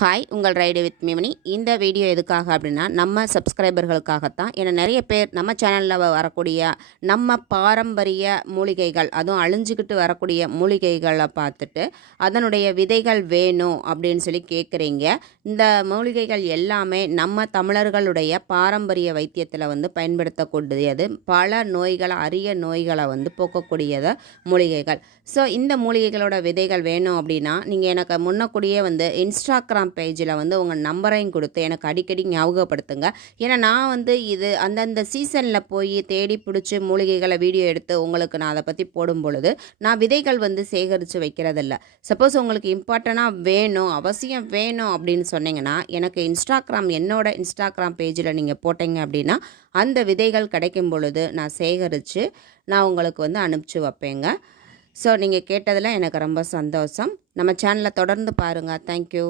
Hi, உங்கள் ride with மிமனி. இந்த video எதுக்காக அப்படின்னா, நம்ம சப்ஸ்கிரைபர்களுக்காகத்தான். ஏன்னா நிறைய பேர் நம்ம சேனலில் வரக்கூடிய நம்ம பாரம்பரிய மூலிகைகள், அதுவும் அழிஞ்சிக்கிட்டு வரக்கூடிய மூலிகைகளை பார்த்துட்டு அதனுடைய விதைகள் வேணும் அப்படின்னு சொல்லி கேட்குறீங்க. இந்த மூலிகைகள் எல்லாமே நம்ம தமிழர்களுடைய பாரம்பரிய வைத்தியத்தில் பயன்படுத்தக்கூடியது. பல நோய்களை, அரிய நோய்களை போக்கக்கூடியது மூலிகைகள். ஸோ இந்த மூலிகைகளோட விதைகள் வேணும் அப்படின்னா, நீங்கள் எனக்கு முன்னக்கூடியே இன்ஸ்டாகிராம் பேஜில் உங்கள் நம்பரையும் கொடுத்து எனக்கு அடிக்கடி ஞாபகப்படுத்துங்க. ஏன்னா நான் இது அந்தந்த சீசனில் போய் தேடி பிடிச்சி மூலிகைகளை வீடியோ எடுத்து உங்களுக்கு நான் அதை பற்றி போடும் பொழுது நான் விதைகள் சேகரித்து வைக்கிறதில்ல. சப்போஸ் உங்களுக்கு இம்பார்ட்டண்ட்டாக வேணும், அவசியம் வேணும் அப்படின்னு சொன்னீங்கன்னா, எனக்கு என்னோட இன்ஸ்டாகிராம் பேஜில் நீங்கள் போட்டீங்க அப்படின்னா அந்த விதைகள் கிடைக்கும் பொழுது நான் சேகரித்து நான் உங்களுக்கு அனுப்பிச்சி வைப்பேங்க. ஸோ நீங்கள் கேட்டதில் எனக்கு ரொம்ப சந்தோஷம். நம்ம சேனலை தொடர்ந்து பாருங்கள். தேங்க்யூ.